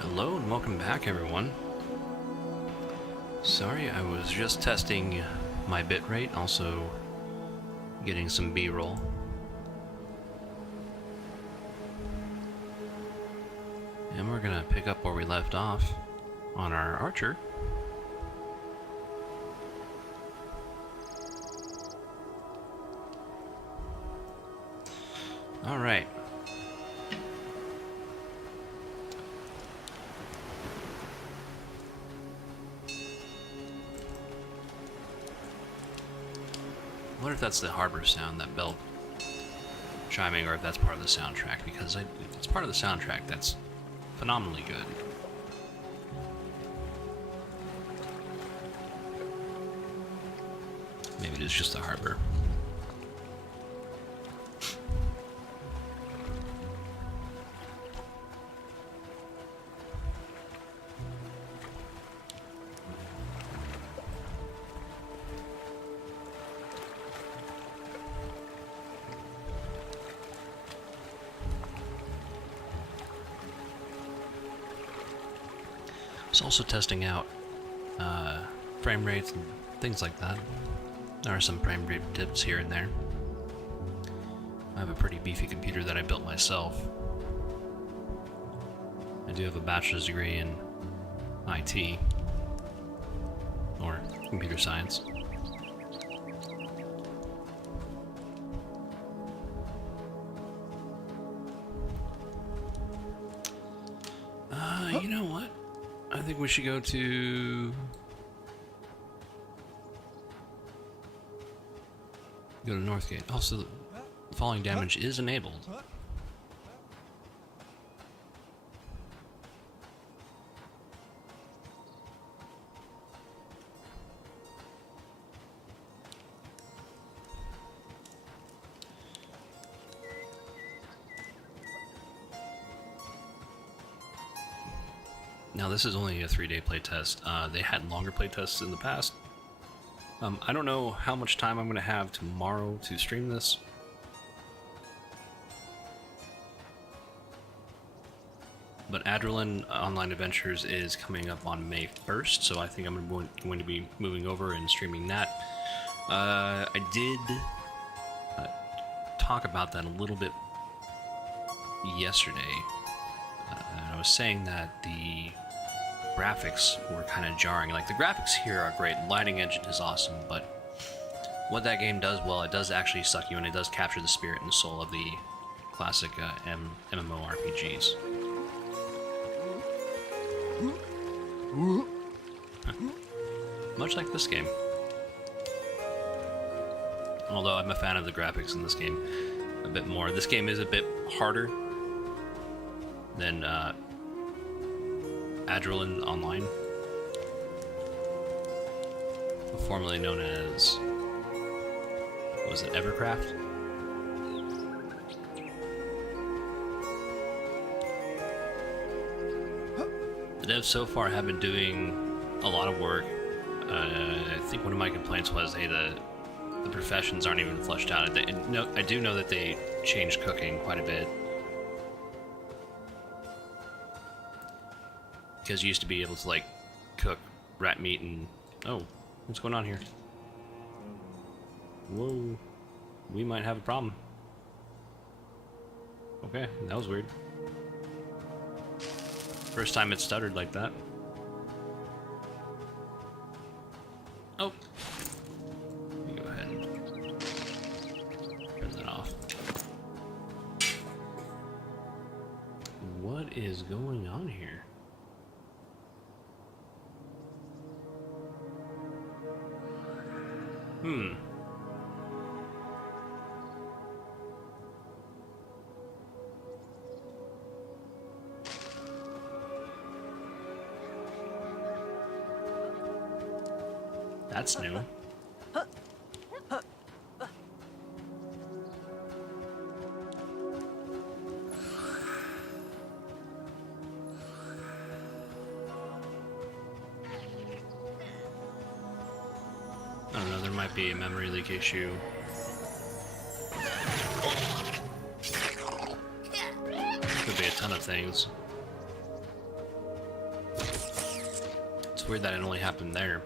Hello and welcome back, everyone. Sorry, I was just testing my bitrate, also getting some B-roll. And we're gonna pick up where we left off on our archer. All right. I wonder if that's the harbor sound, that bell chiming, or if that's part of the soundtrack, because if it's part of the soundtrack, that's phenomenally good. Maybe it is just the harbor. It's also testing out frame rates and things like that. There are some frame rate tips here and there. I have a pretty beefy computer that I built myself. I do have a bachelor's degree in IT, or computer science. You know what? I think we should go to Northgate. Also, falling damage is enabled. Now, this is only a 3-day playtest. They had longer playtests in the past. I don't know how much time I'm going to have tomorrow to stream this. But Adrenaline Online Adventures is coming up on May 1st, so I think I'm going to be moving over and streaming that. I did talk about that a little bit yesterday. I was saying that the graphics were kind of jarring. Like, the graphics here are great, lighting engine is awesome, but what that game does well, it does actually suck you in. It does capture the spirit and the soul of the classic MMORPGs. Much like this game. Although I'm a fan of the graphics in this game. a bit more. This game is a bit harder than Adrenaline Online, formerly known as, what was it, Evercraft? The devs so far have been doing a lot of work. I think one of my complaints was, hey, the professions aren't even fleshed out. I do know that they changed cooking quite a bit. Because you used to be able to, like, cook rat meat and... Oh, what's going on here? Whoa. We might have a problem. Okay, that was weird. First time it stuttered like that. Oh. Let me go ahead and turn that off. What is going on here? That's new. I don't know, there might be a memory leak issue. Could be a ton of things. It's weird that it only happened there.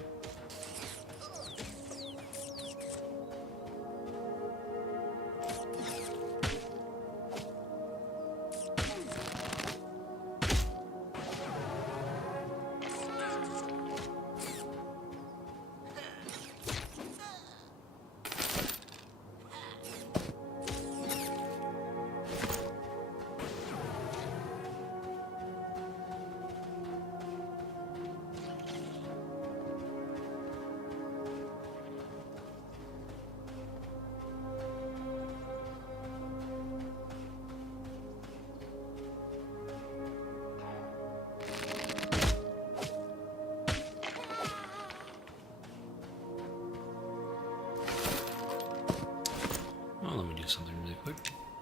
Well, let me do something really quick.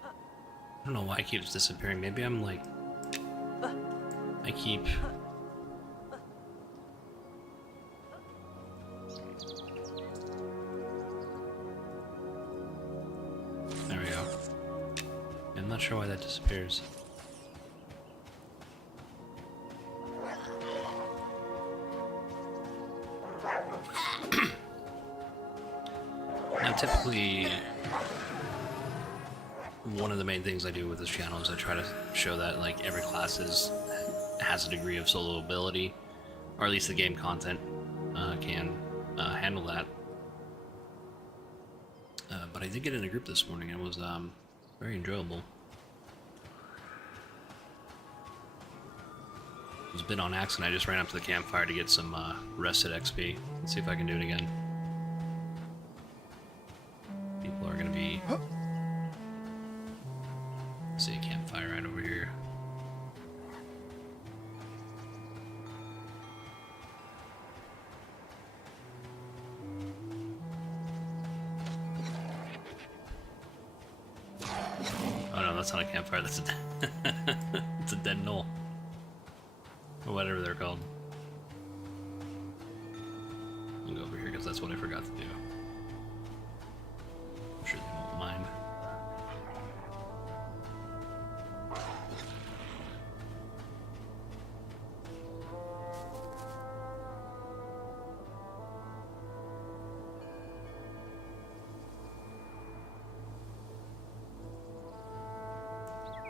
I don't know why it keeps disappearing. Maybe I'm like... I keep... There we go. I'm not sure why that disappears. Now, typically, one of the main things I do with this channel is I try to show that, like, every class has a degree of solo ability, or at least the game content can handle that. But I did get in a group this morning, and it was very enjoyable. It was a bit on accident. I just ran up to the campfire to get some rested XP. Let's see if I can do it again. People are going to be... See a campfire right over here. Oh no, that's not a campfire, that's a it's a dead knoll. Or whatever they're called. I'll go over here because that's what I forgot to do. I'm sure they won't mind.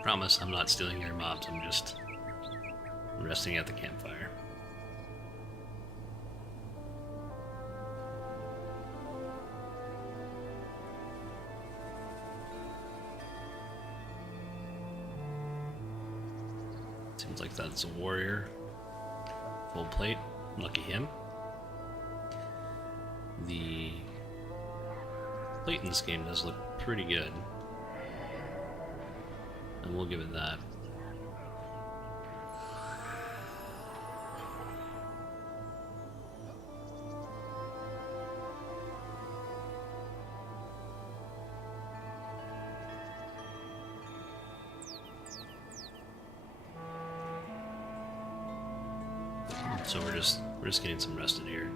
Promise I'm not stealing your mobs, I'm just resting at the campfire. Seems like that's a warrior. Full plate. Lucky him. The plate in this game does look pretty good. And we'll give it that. So we're just getting some rested here.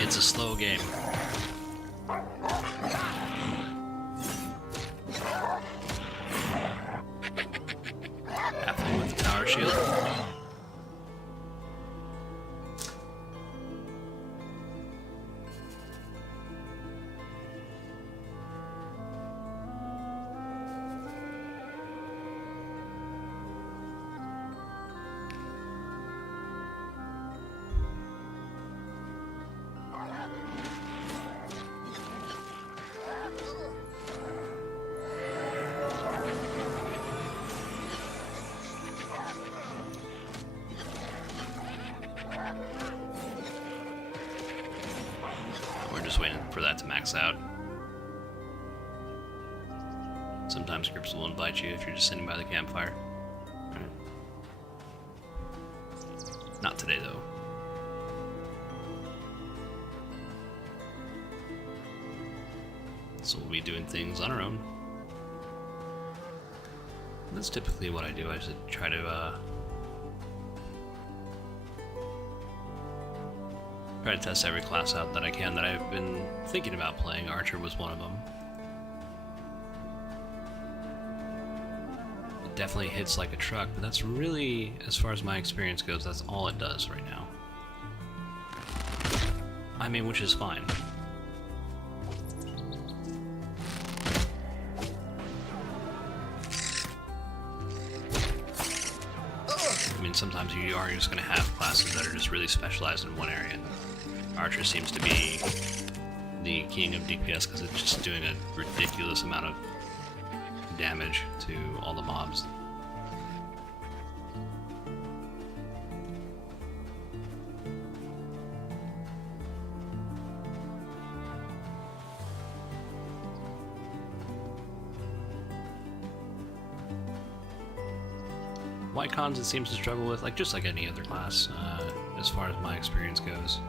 It's a slow game. Halfway with the tower shield. Just waiting for that to max out. Sometimes scripts will invite you if you're just sitting by the campfire. Right. Not today, though. So we'll be doing things on our own. That's typically what I do. I just try to test every class out that I can that I've been thinking about playing. Archer was one of them. It definitely hits like a truck, but that's really, as far as my experience goes, that's all it does right now. I mean, which is fine. I mean, sometimes you are just going to have classes that are just really specialized in one area. Archer seems to be the king of DPS because it's just doing a ridiculous amount of damage to all the mobs. White cons it seems to struggle with, like just like any other class, as far as my experience goes.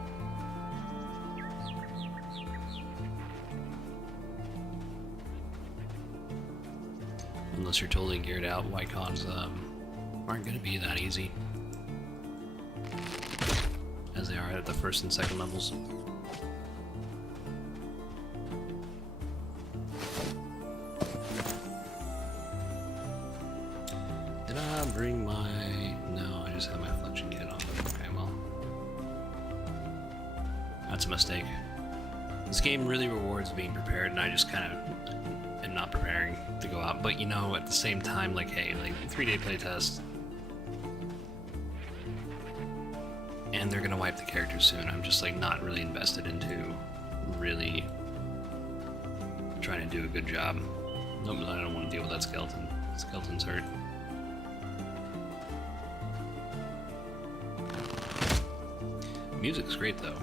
Unless you're totally geared out, white cons aren't going to be that easy as they are at the first and second levels. Did I bring my... No, I just have my fletching kit on. Okay, well. That's a mistake. This game really rewards being prepared, and I just kind of am not preparing to go out. But you know, at the same time, like, hey, like 3-day playtest, and they're gonna wipe the characters soon. I'm just like not really invested into really trying to do a good job. Nope, I don't want to deal with that skeleton. Skeleton's hurt. Music's great though.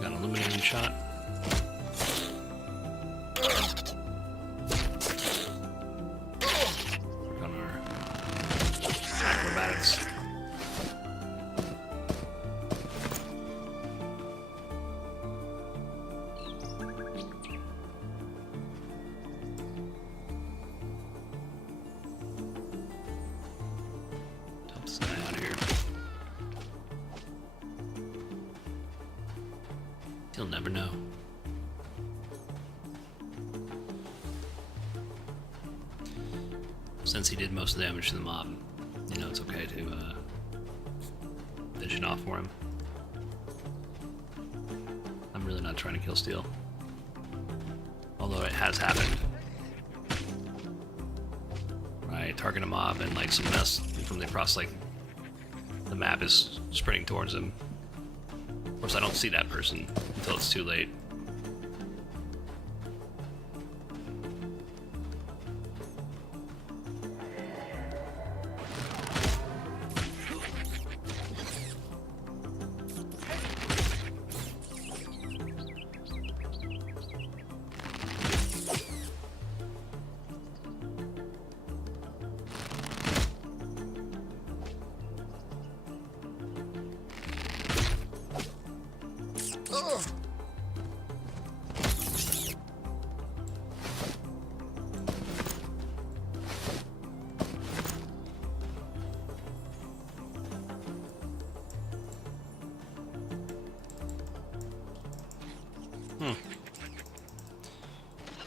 Got an illuminating shot. Work on our acrobatics. Top this guy out here. He'll never know. Since he did most of the damage to the mob, you know, it's okay to finish it off for him. I'm really not trying to kill Steel. Although it has happened. Right, target a mob and like someone else from across like the map is sprinting towards him. Of course, I don't see that person until it's too late.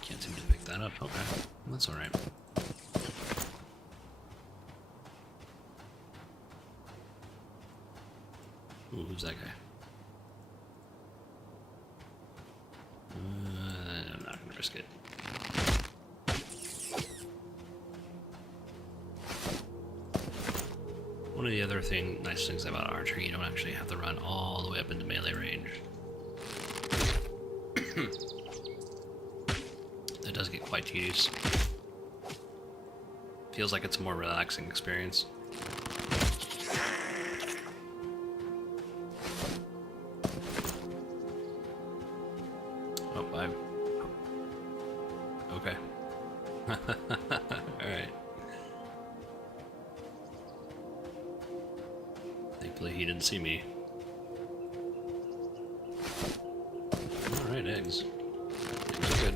Can't seem to pick that up. Okay, that's alright. Ooh, who's that guy? I'm not gonna risk it. One of the other nice things about archery, you don't actually have to run all the way up into melee range. It does get quite tedious. Feels like it's a more relaxing experience. Oh, okay. Alright. Thankfully he didn't see me. Alright, eggs. Eggs are good.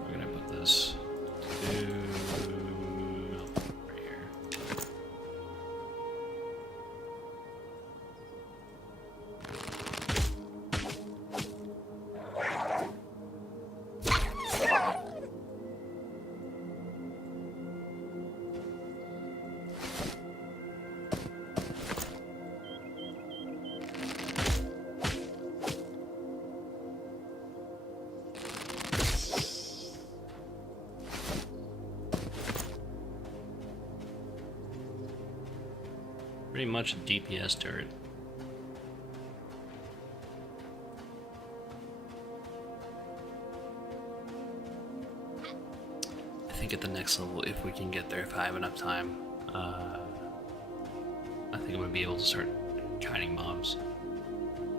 Where can I put this? Right here. Pretty much a DPS turret. I think at the next level, if we can get there, if I have enough time, I think I'm gonna be able to start kiting mobs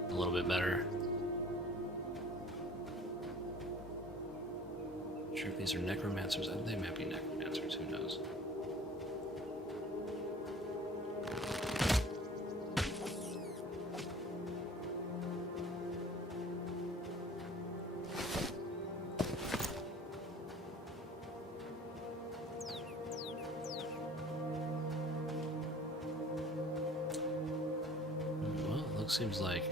a little bit better. Not sure if these are necromancers. They might be necromancers, who knows. Seems like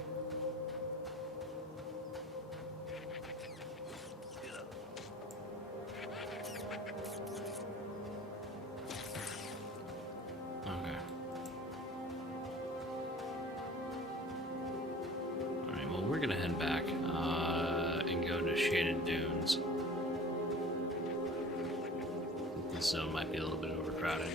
okay. Alright, well we're gonna head back and go to Shaded Dunes. This zone might be a little bit overcrowded.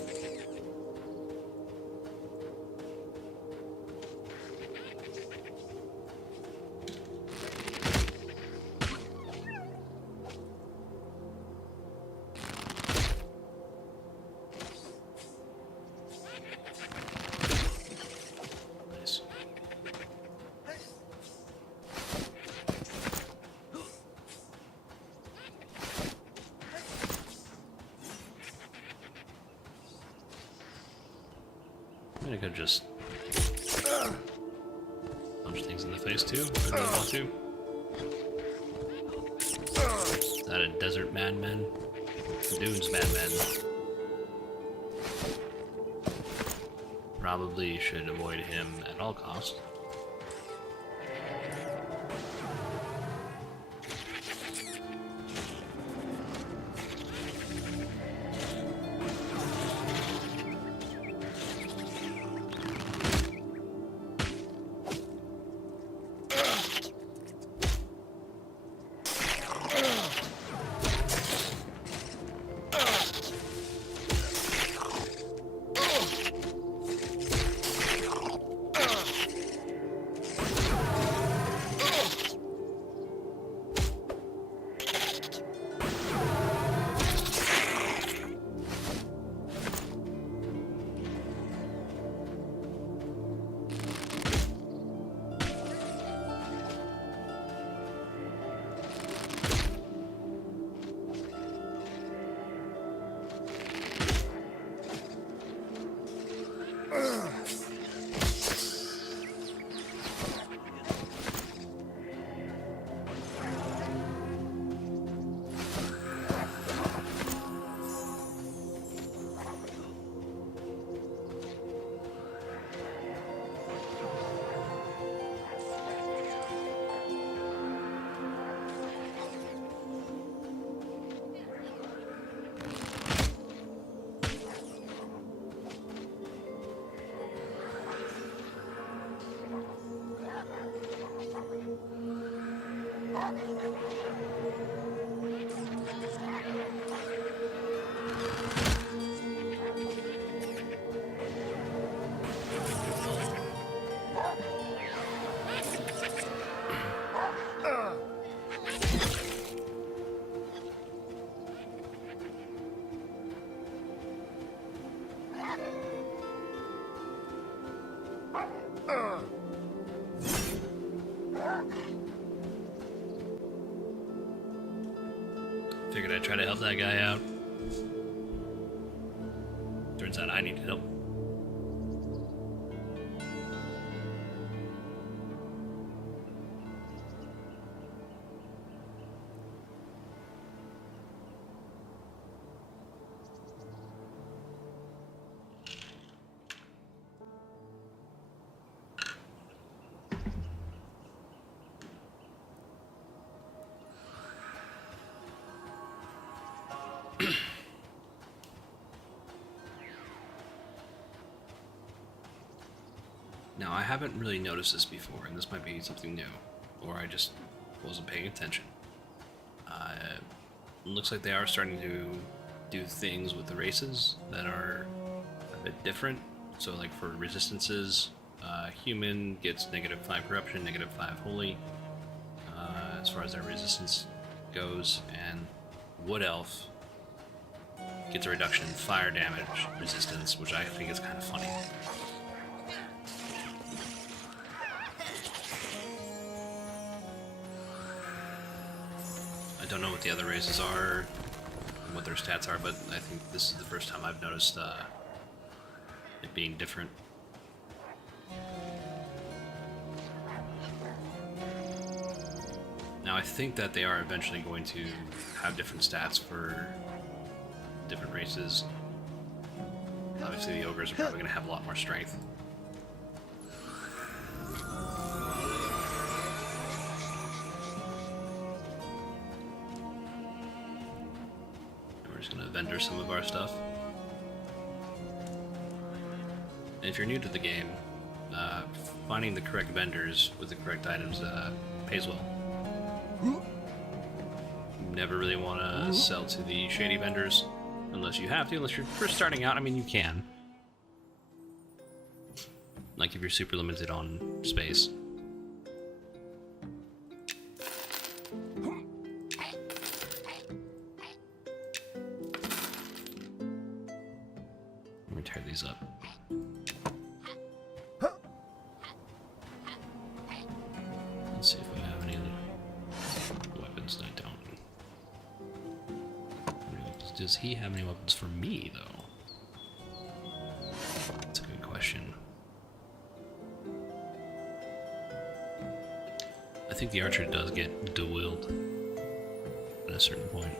I'm gonna go just punch things in the face too, if I want to. Is that a desert madman? Dunes madman. Probably should avoid him at all costs. Figured I'd try to help that guy out. Turns out I needed help. Now, I haven't really noticed this before, and this might be something new, or I just wasn't paying attention. It looks like they are starting to do things with the races that are a bit different. So, like for resistances, human gets -5 corruption, -5 holy, as far as their resistance goes, and wood elf gets a reduction in fire damage resistance, which I think is kind of funny. I don't know what the other races are, and what their stats are, but I think this is the first time I've noticed it being different. Now I think that they are eventually going to have different stats for different races. Obviously the ogres are probably going to have a lot more strength. We're just going to vendor some of our stuff. And if you're new to the game, finding the correct vendors with the correct items pays well. You never really want to sell to the shady vendors unless you have to, unless you're first starting out. I mean, you can. Like if you're super limited on space. Let me tear these up. Let's see if I have any weapons. I don't. Does he have any weapons for me, though? That's a good question. I think the archer does get dual wield at a certain point.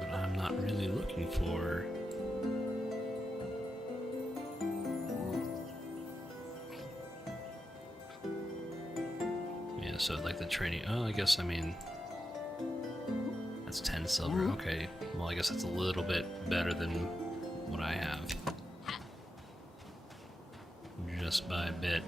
But I'm not really looking for... Yeah, so like the training... Oh, I guess, I mean... That's 10 silver, okay. Well, I guess that's a little bit better than what I have. Just by a bit.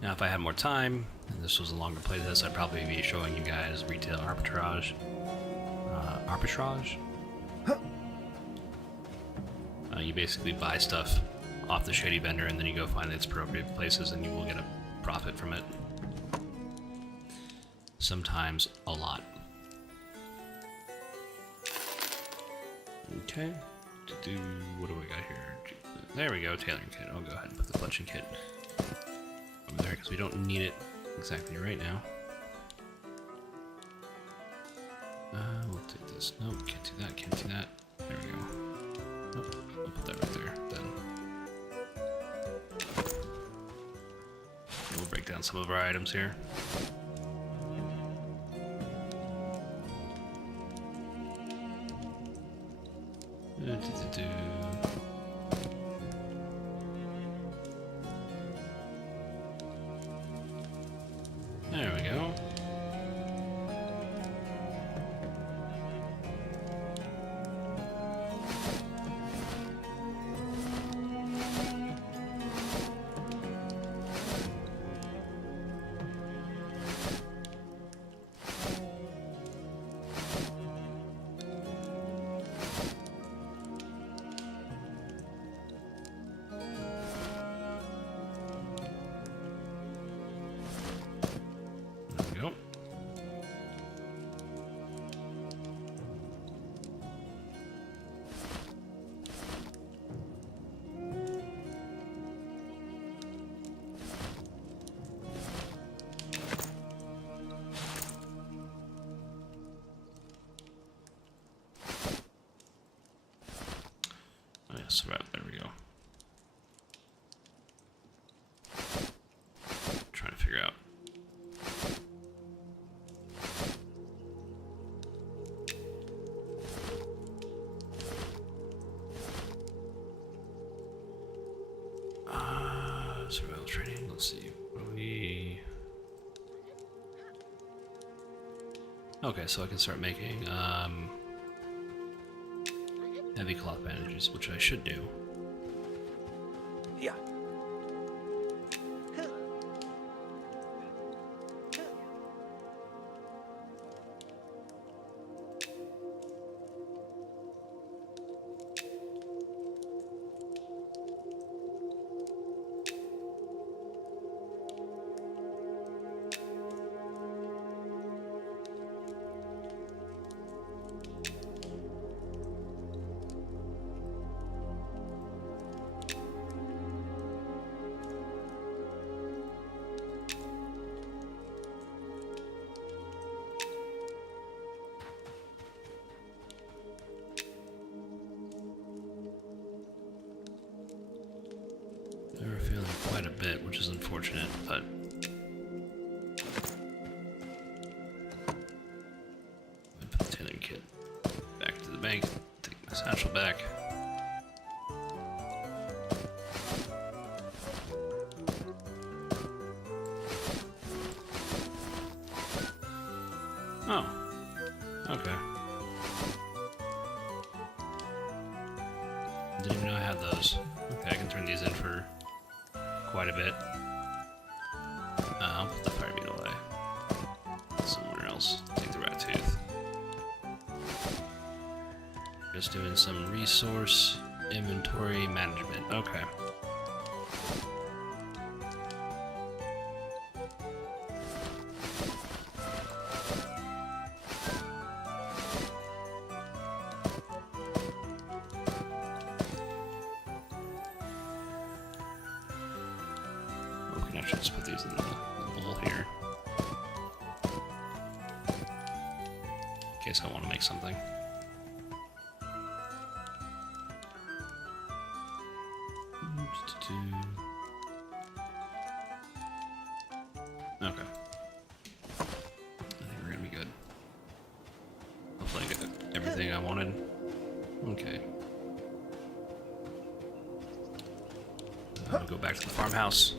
Now, if I had more time, and this was a longer playtest, I'd probably be showing you guys retail arbitrage. Arbitrage? You basically buy stuff off the shady vendor and then you go find its appropriate places and you will get a profit from it. Sometimes a lot. Okay. What do we got here? There we go, tailoring kit. I'll go ahead and put the clutching kit over there because we don't need it exactly right now. We'll take this. No, can't do that, can't do that. There we go. Nope, I'll put that right there, then. We'll break down some of our items here. There we go. survival. There we go. Trying to figure out. Survival training. Let's see. What do we? Okay, so I can start making heavy cloth bandages, which I should do. Yeah. They were feeling quite a bit, which is unfortunate, but I put the tailoring kit back to the bank, take my satchel back. Oh, okay. Didn't even know I had those. Okay, I can turn these in for quite a bit. I'll put the fire beetle away. Somewhere else. Take the rat tooth. Just doing some resource inventory management. Okay. Actually, just put these in the bowl here. In case I want to make something. Okay. I think we're gonna be good. Hopefully I get everything I wanted. Okay. I'll go back to the farmhouse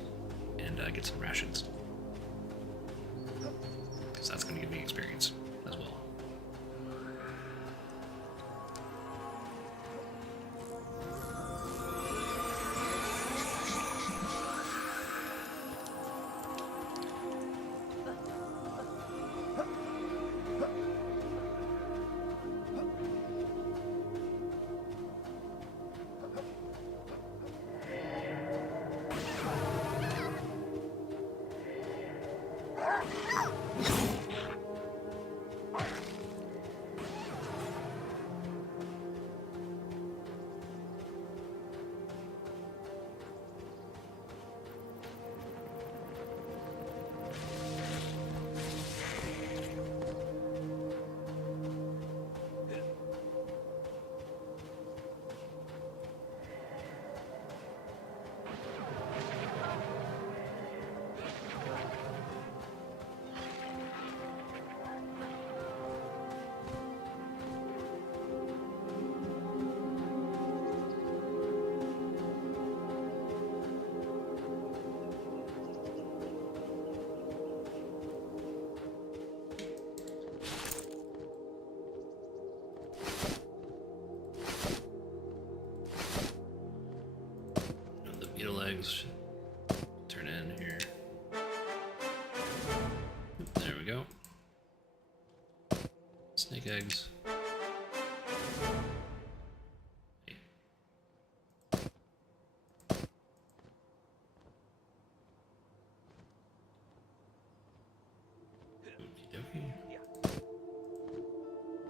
and get some rations. Because that's going to give me experience as well. Legs turn in here. There we go. Snake eggs. Hey. Okie dokie.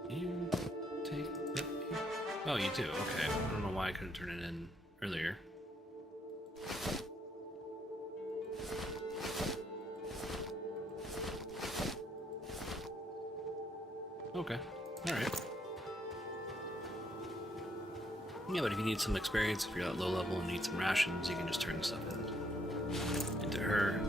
You take that. Oh, you do? Okay. I don't know why I couldn't turn it in earlier. Okay, alright. Yeah, but if you need some experience, if you're at low level and need some rations, you can just turn stuff into her.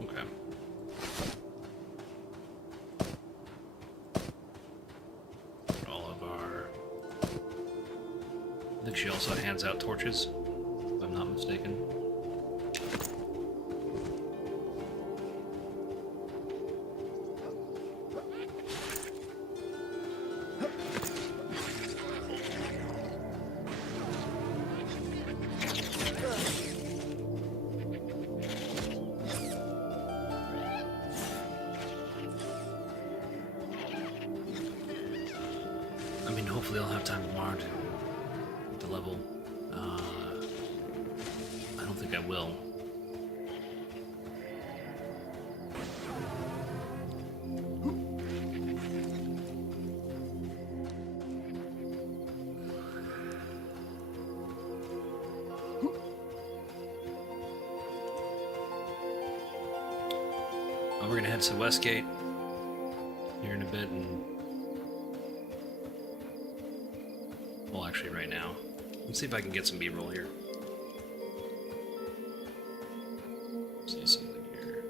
Okay. All of our... I think she also hands out torches, if I'm not mistaken. I mean, hopefully I'll have time tomorrow to level. I don't think I will. We're gonna head to Westgate here in a bit, and well, actually, right now. Let's see if I can get some B-roll here. See something here.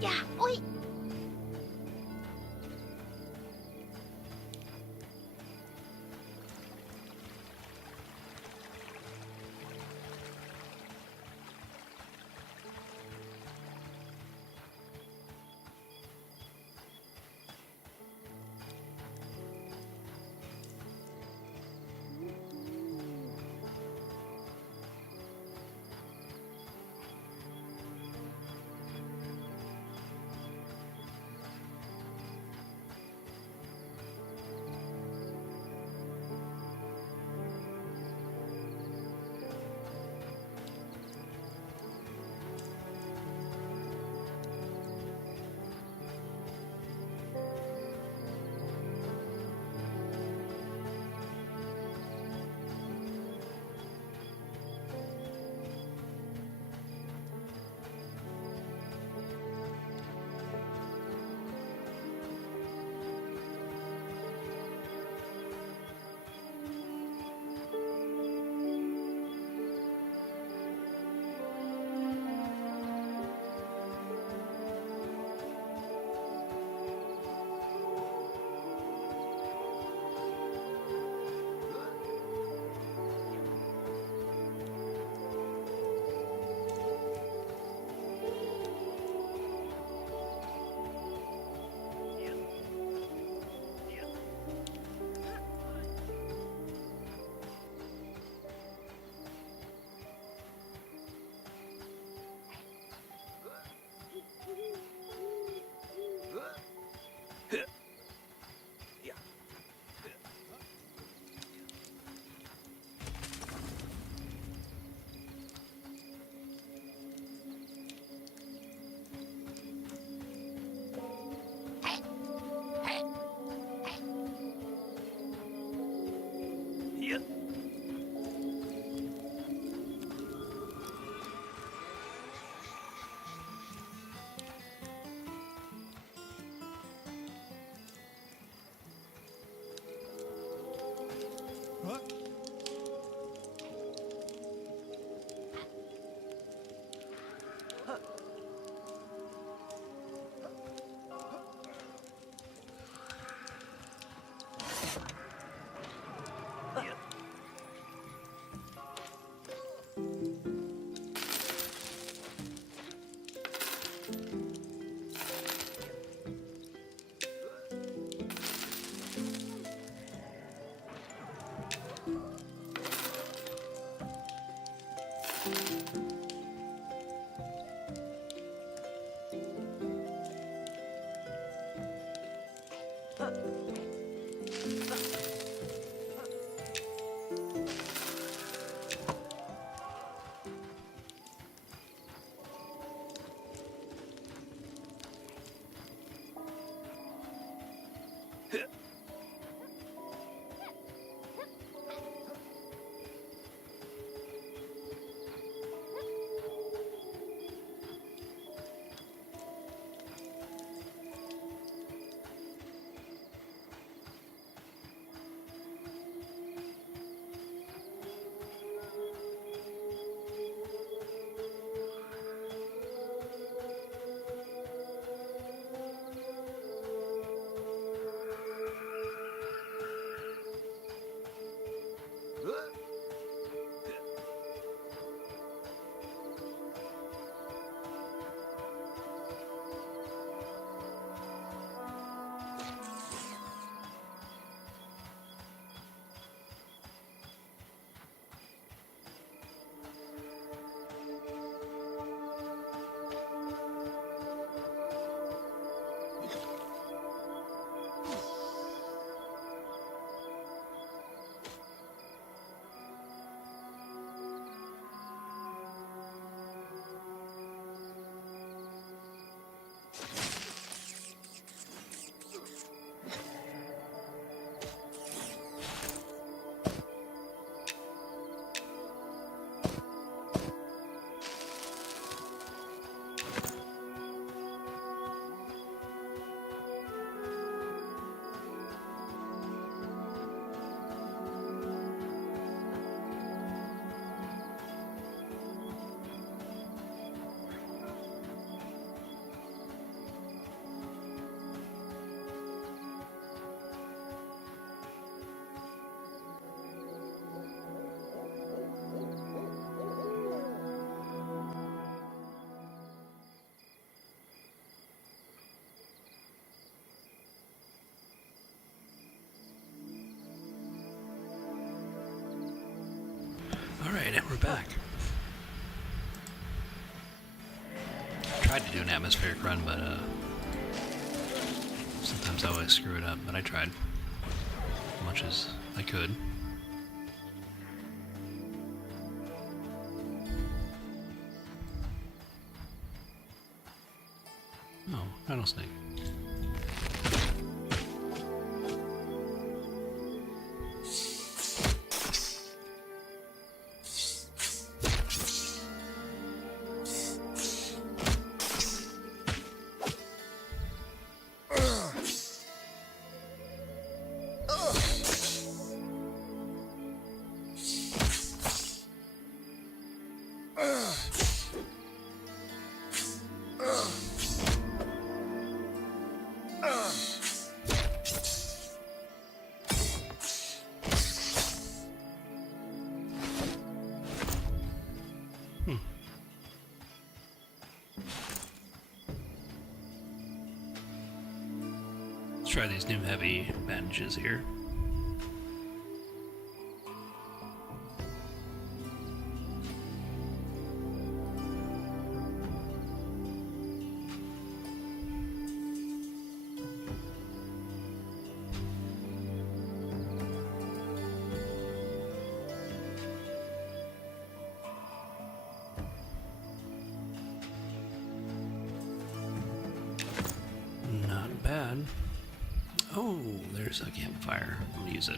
Yeah, oi! Alright, and we're back. Tried to do an atmospheric run, but sometimes I always screw it up, but I tried as much as I could. Oh, rattlesnake. Let's try these new heavy bandages here. Not bad. Oh, there's a campfire. I'm gonna use it.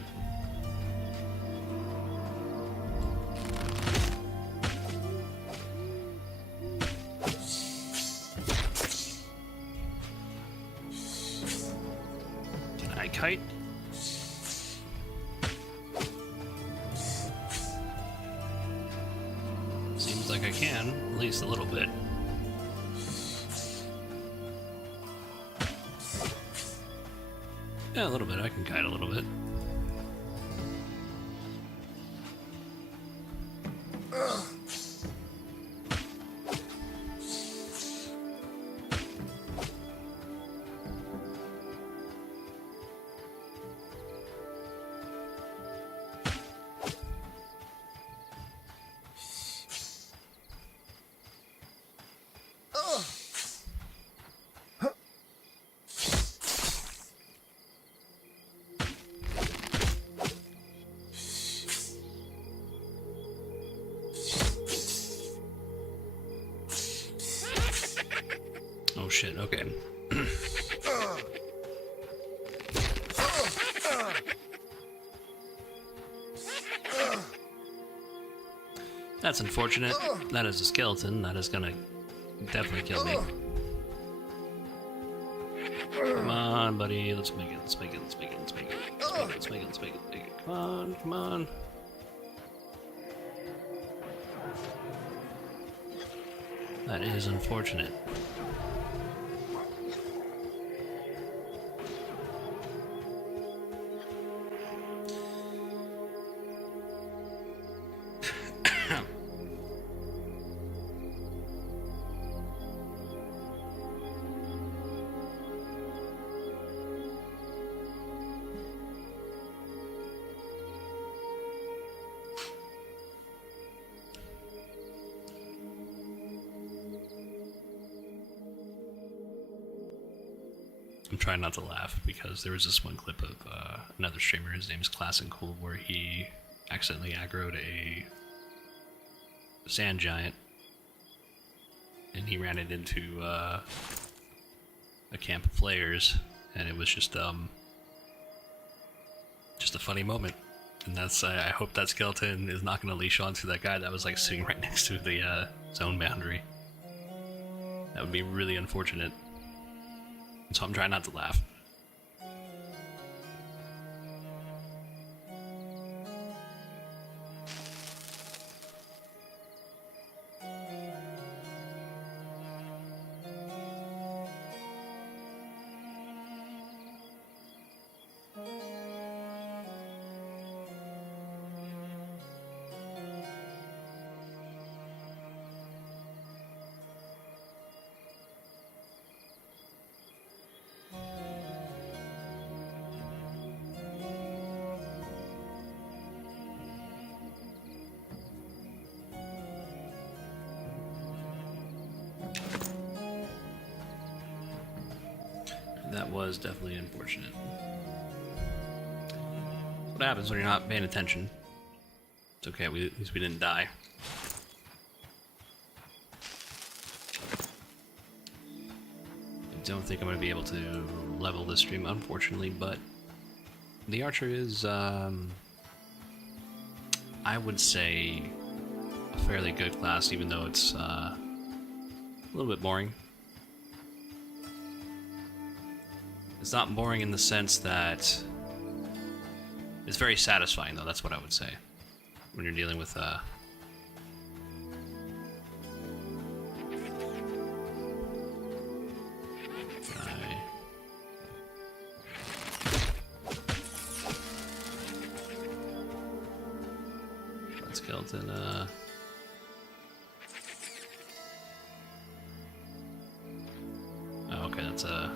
Can I kite? Seems like I can, at least a little bit. Yeah, a little bit. I can kite a little bit. Oh shit, okay. That's unfortunate. That is a skeleton. That is gonna definitely kill me. Come on, buddy. Let's make it. Let's make it. Let's make it. Let's make it. Let's make it. Let's make it. Let's make it. Let's make it. Come on. Come on. That is unfortunate. I'm trying not to laugh because there was this one clip of another streamer, his name's Classic Cool, where he accidentally aggroed a sand giant and he ran it into a camp of players, and it was just a funny moment. And that's I hope that skeleton is not going to leash onto that guy that was like sitting right next to the zone boundary. That would be really unfortunate. So I'm trying not to laugh. That was definitely unfortunate. What happens when you're not paying attention? It's okay, at least we didn't die. I don't think I'm going to be able to level this stream, unfortunately, but the archer is, I would say, a fairly good class, even though it's a little bit boring. It's not boring in the sense that it's very satisfying, though. That's what I would say when you're dealing with guy. That skeleton. Oh, okay, that's a.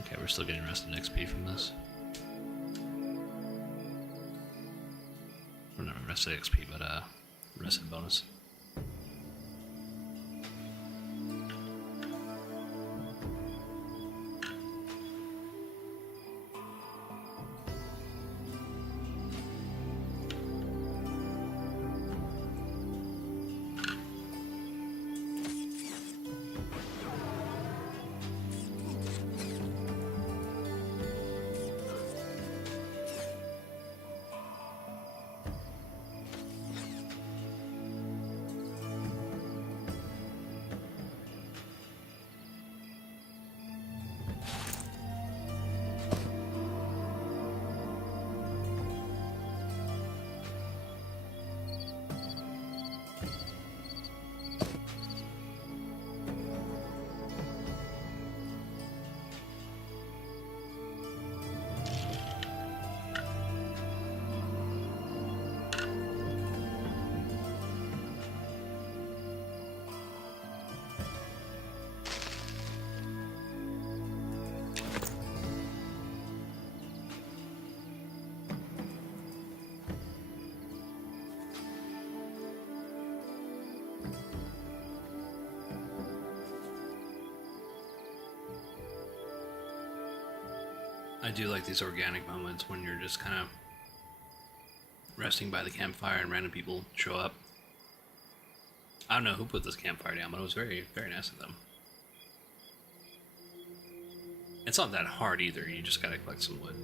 Okay, we're still getting rested XP from this. Or not rested XP, but rested bonus. I do like these organic moments when you're just kind of resting by the campfire and random people show up. I don't know who put this campfire down, but it was very, very nice of them. It's not that hard either, you just gotta collect some wood.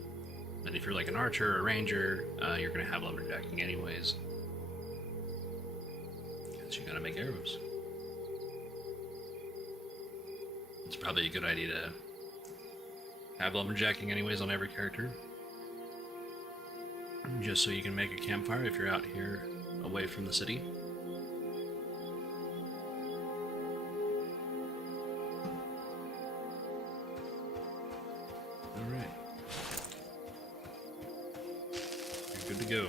And if you're like an archer or a ranger, you're gonna have lumberjacking anyways. Because you gotta make arrows. It's probably a good idea to have lumberjacking anyways on every character. Just so you can make a campfire if you're out here away from the city. Alright. You're good to go.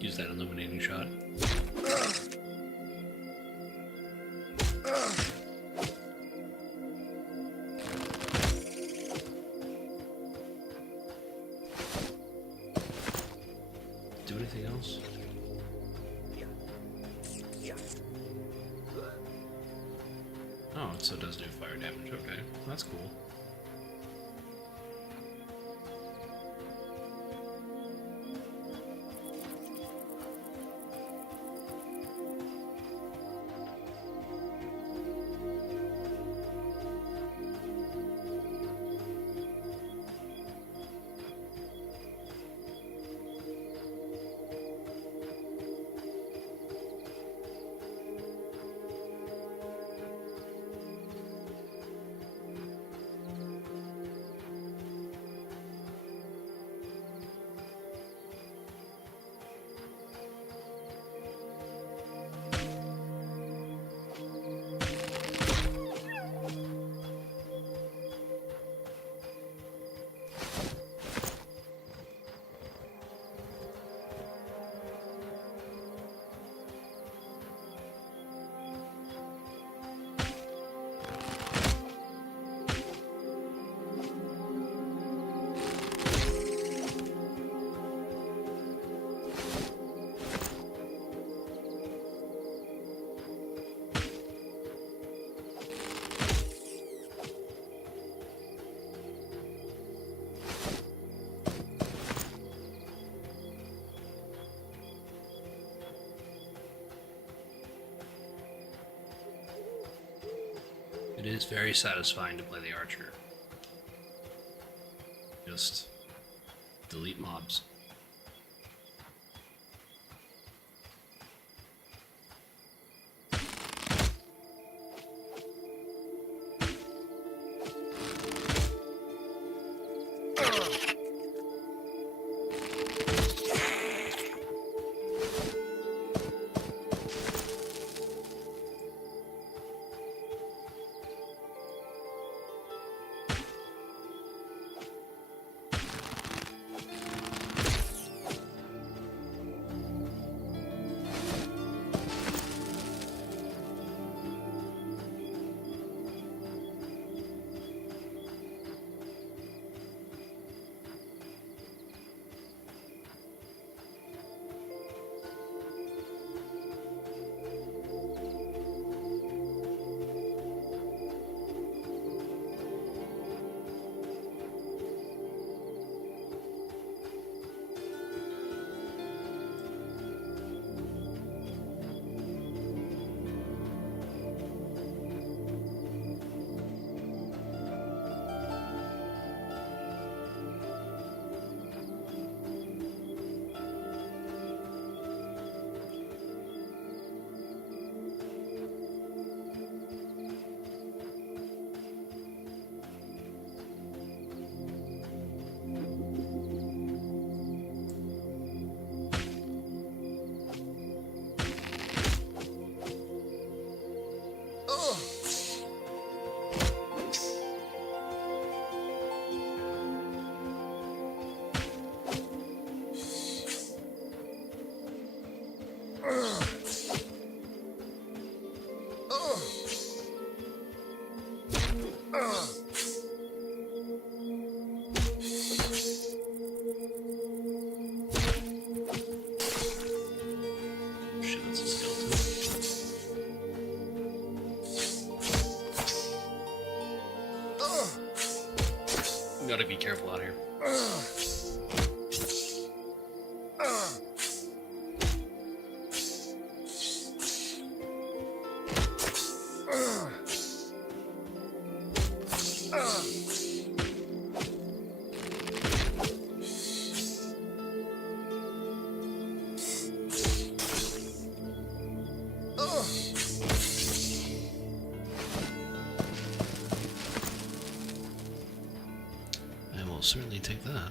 Use that illuminating shot. Do anything else? Oh, so it does do fire damage. Okay, that's cool. It is very satisfying to play the archer. Just delete mobs. be careful out here. I will certainly take that.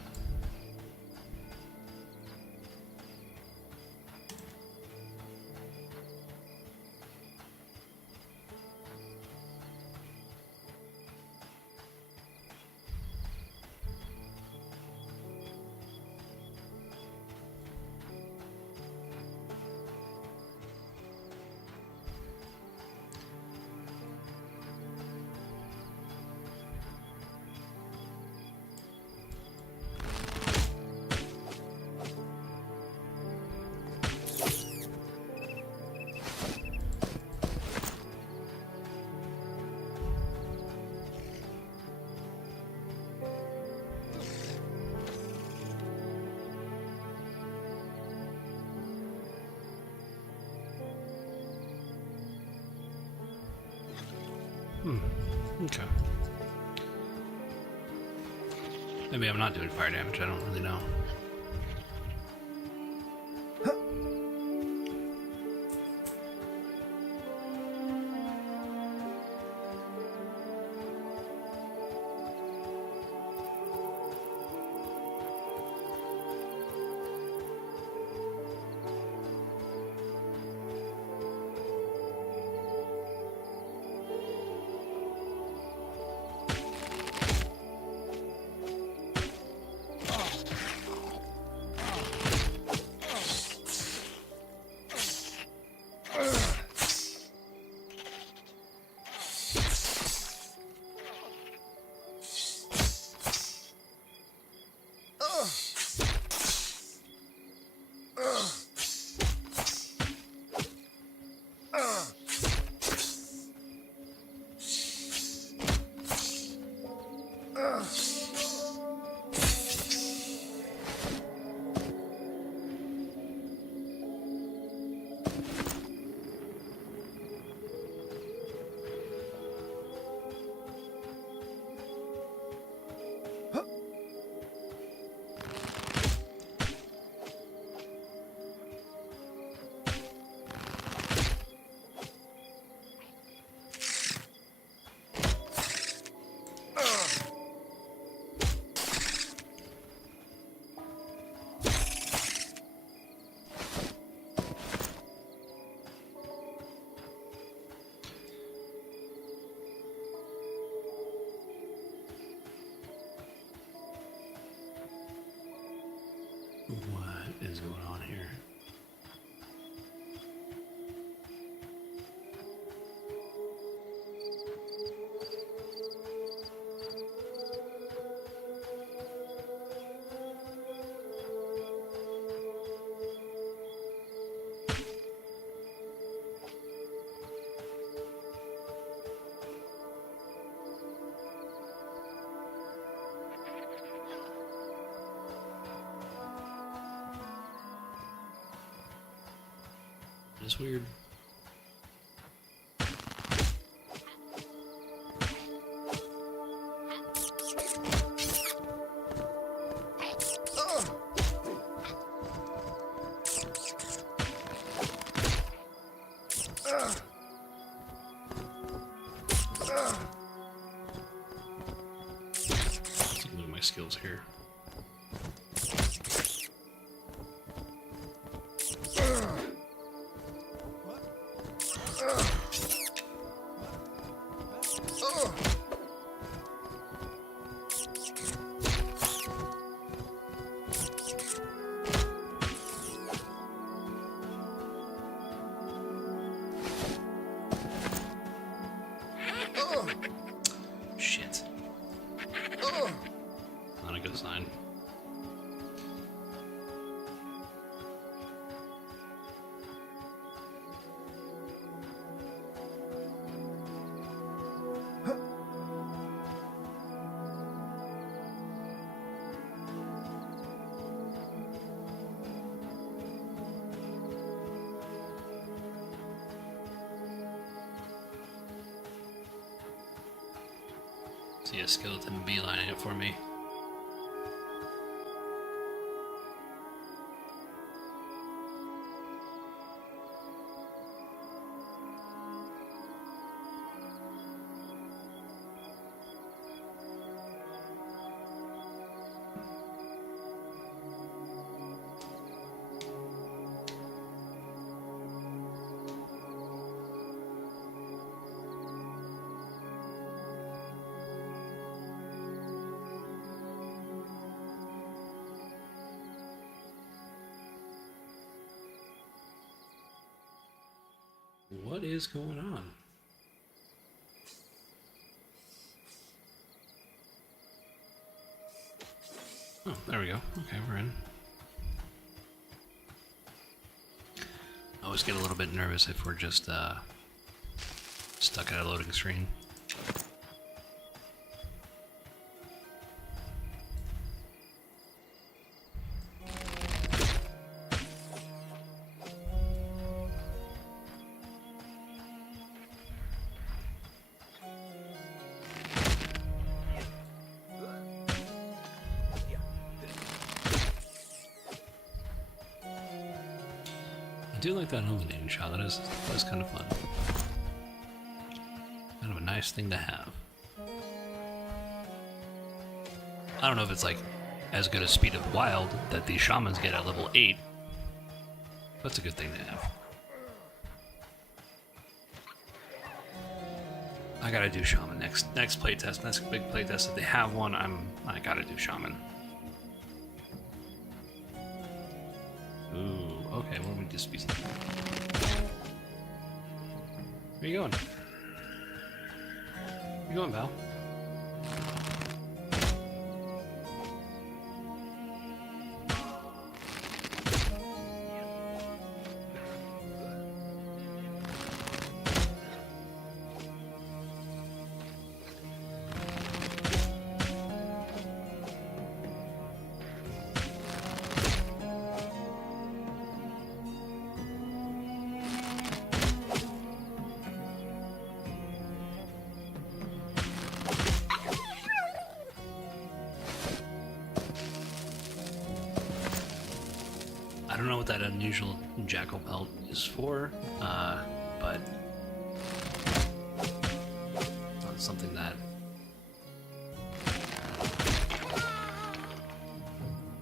Okay. Maybe I'm not doing fire damage, I don't really know. What is going on here? It's weird. Look at my skills here. Shit. Not a good sign. See a skeleton beelining it for me. What is going on? Oh, there we go. Okay, we're in. I always get a little bit nervous if we're just stuck at a loading screen. I do like that illuminating shot. That is kind of fun. Kind of a nice thing to have. I don't know if it's like as good as Speed of Wild that these shamans get at level 8. That's a good thing to have. I gotta do shaman next playtest. Next big playtest. If they have one, I gotta do shaman. Ooh. Okay, well, let me just be. Where you going? Where you going, pal? I don't know what that unusual jackal pelt is for, but it's something that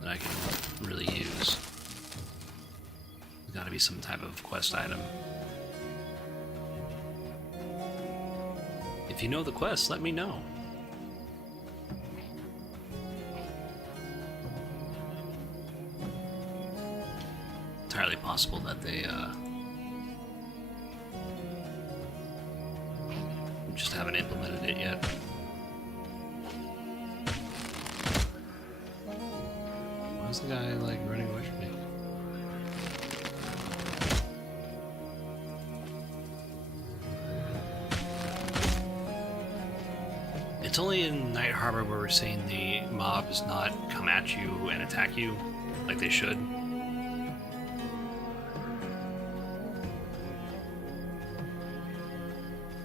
I can really use. There's got to be some type of quest item. If you know the quest, let me know. Entirely possible that they just haven't implemented it yet. Why is the guy like running away from me? It's only in Night Harbor where we're seeing the mobs not come at you and attack you like they should.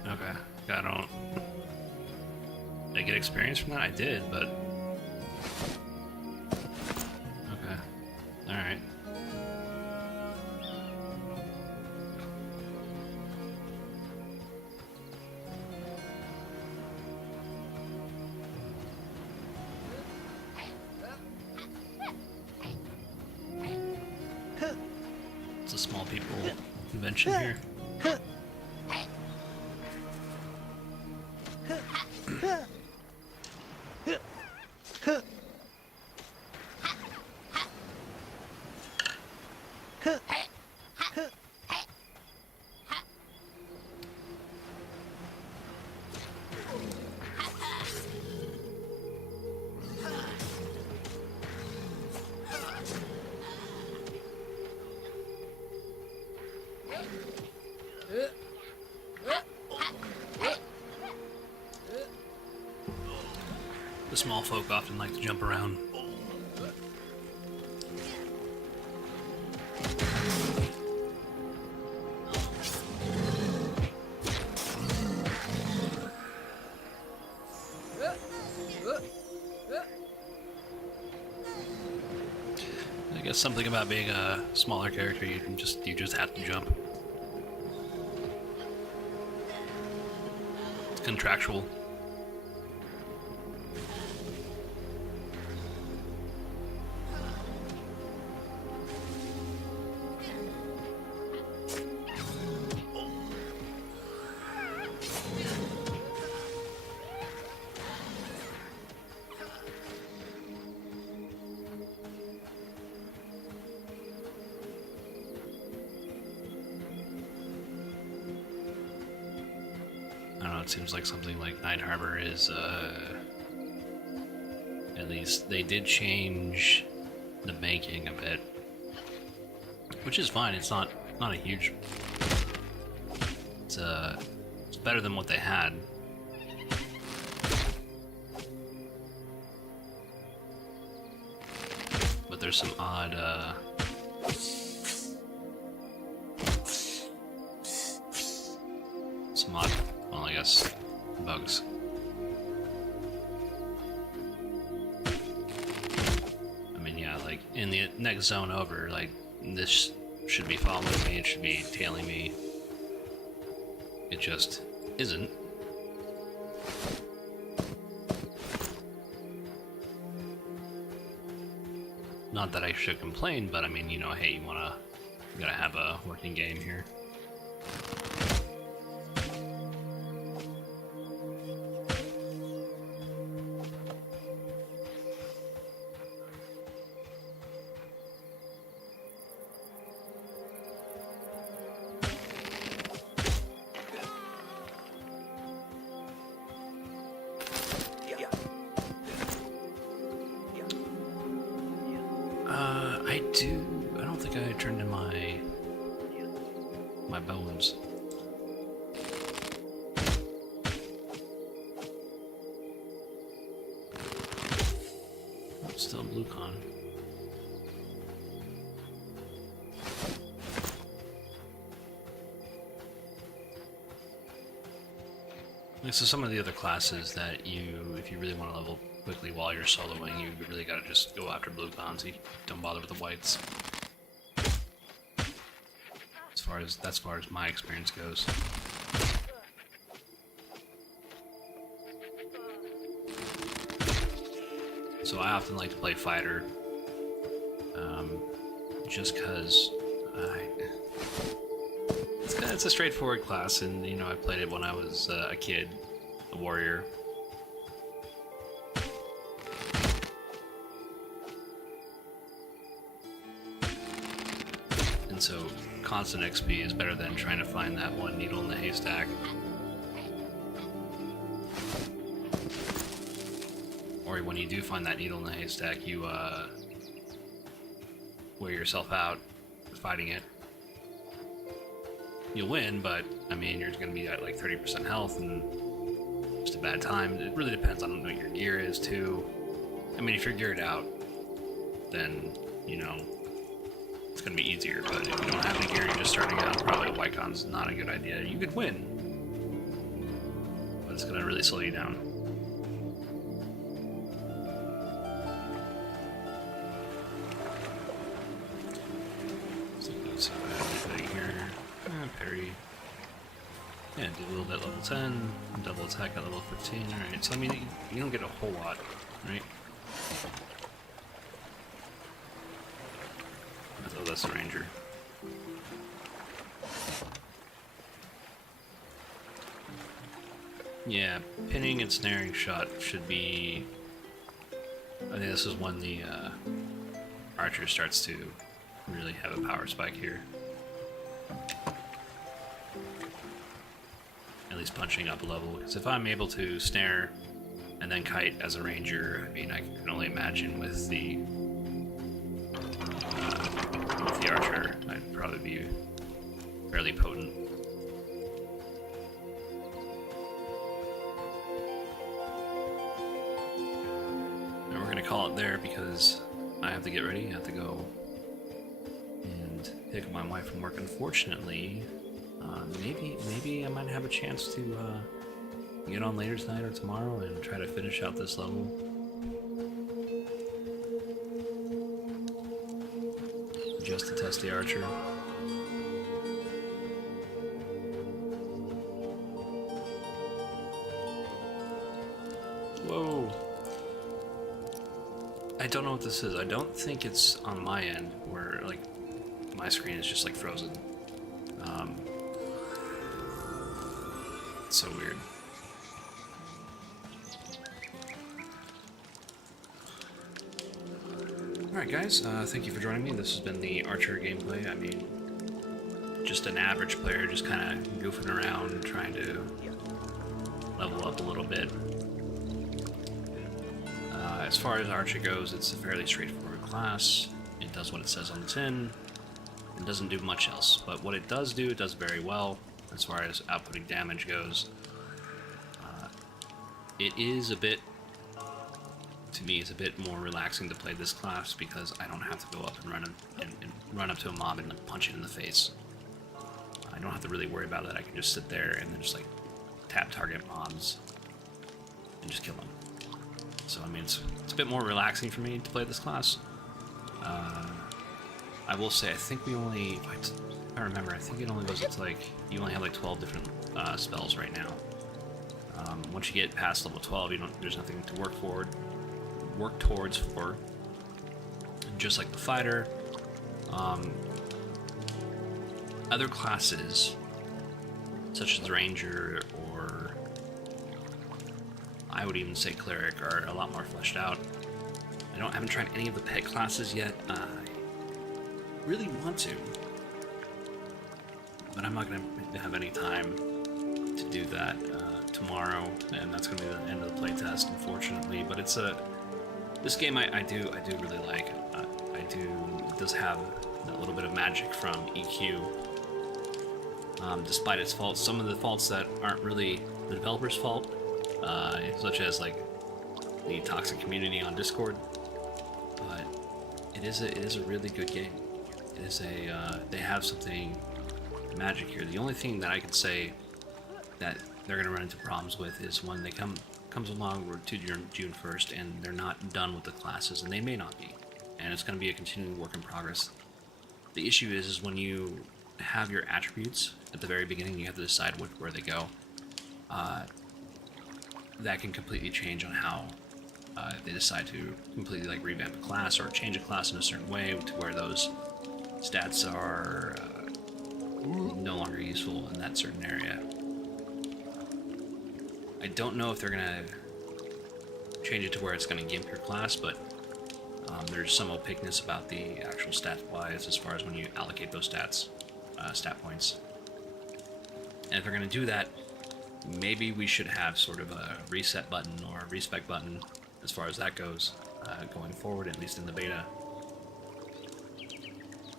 Okay, I don't. Did I get experience from that? I did, but. Okay. Alright. It's a small people convention here. The small folk often like to jump around. guess something about being a smaller character, you just have to jump. It's contractual. I don't know, it seems like something like Night Harbor is, at least they did change the banking a bit, which is fine. It's not a huge. It's better than what they had. But there's some odd, well, I guess, bugs. I mean, yeah, like, in the next zone over, like, this should be following me, it should be tailing me. It just isn't. Not that I should complain, but I mean, you know, hey, you gotta have a working game here. I don't think I turned in my bones. Still blue con. Like, so some of the other classes that if you really want to level quickly while you're soloing, you really gotta just go after blue cons. You don't bother with the whites. As far as my experience goes. So I often like to play fighter, just because it's a straightforward class, and you know I played it when I was a kid, a warrior. And so constant XP is better than trying to find that one needle in the haystack. Or when you do find that needle in the haystack, you wear yourself out fighting it. You'll win, but I mean, you're going to be at like 30% health and just a bad time. It really depends on what your gear is too. I mean, if you're geared out, then, you know, it's going to be easier, but if you don't have any gear, you're just starting out, probably a white con's not a good idea. You could win, but it's going to really slow you down. So anything here, parry. Yeah, do a little bit level 10, double attack at level 15. Alright, so I mean, you don't get a whole lot, right? Oh, that's the ranger. Yeah, pinning and snaring shot should be... I think this is when the archer starts to really have a power spike here. At least punching up a level, because if I'm able to snare and then kite as a ranger, I mean, I can only imagine with the archer, I'd probably be fairly potent. And we're gonna call it there because I have to get ready. I have to go and pick up my wife from work. Unfortunately, maybe I might have a chance to get on later tonight or tomorrow and try to finish out this level. just to test the archer. Whoa! I don't know what this is. I don't think it's on my end where like my screen is just like frozen. It's so weird. Alright guys, thank you for joining me. This has been the Archer gameplay. I mean, just an average player just kind of goofing around, trying to level up a little bit. As far as Archer goes, it's a fairly straightforward class. It does what it says on the tin. It doesn't do much else, but what it does do, it does very well as far as outputting damage goes. It is a bit, to me, it's a bit more relaxing to play this class because I don't have to go up and run up to a mob and like, punch it in the face. I don't have to really worry about it. I can just sit there and then just like tap target mobs and just kill them. So I mean, it's a bit more relaxing for me to play this class. I will say, I think we only, if I remember, I think it only goes up to like, you only have like 12 different spells right now. Once you get past level 12, there's nothing to work towards for. And just like the fighter, other classes, such as the ranger or I would even say cleric, are a lot more fleshed out. I haven't tried any of the pet classes yet. I really want to, but I'm not going to have any time to do that tomorrow, and that's going to be the end of the playtest, unfortunately. But it's this game I do really like. It does have a little bit of magic from EQ, despite its faults. Some of the faults that aren't really the developer's fault, such as like the toxic community on Discord. But it is a really good game. It is they have something magic here. The only thing that I could say that they're going to run into problems with is when they comes along to June 1st and they're not done with the classes, and they may not be, and it's going to be a continuing work in progress. The issue is when you have your attributes at the very beginning, you have to decide where they go. That can completely change on how they decide to completely like revamp a class or change a class in a certain way to where those stats are no longer useful in that certain area. I don't know if they're gonna change it to where it's gonna gimp your class, but there's some opaqueness about the actual stat-wise as far as when you allocate those stat points. And if they're gonna do that, maybe we should have sort of a reset button or a respec button as far as that goes, going forward, at least in the beta.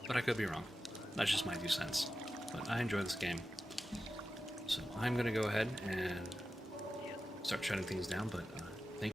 But I could be wrong. That's just my 2 cents. But I enjoy this game. So I'm gonna go ahead and start shutting things down, but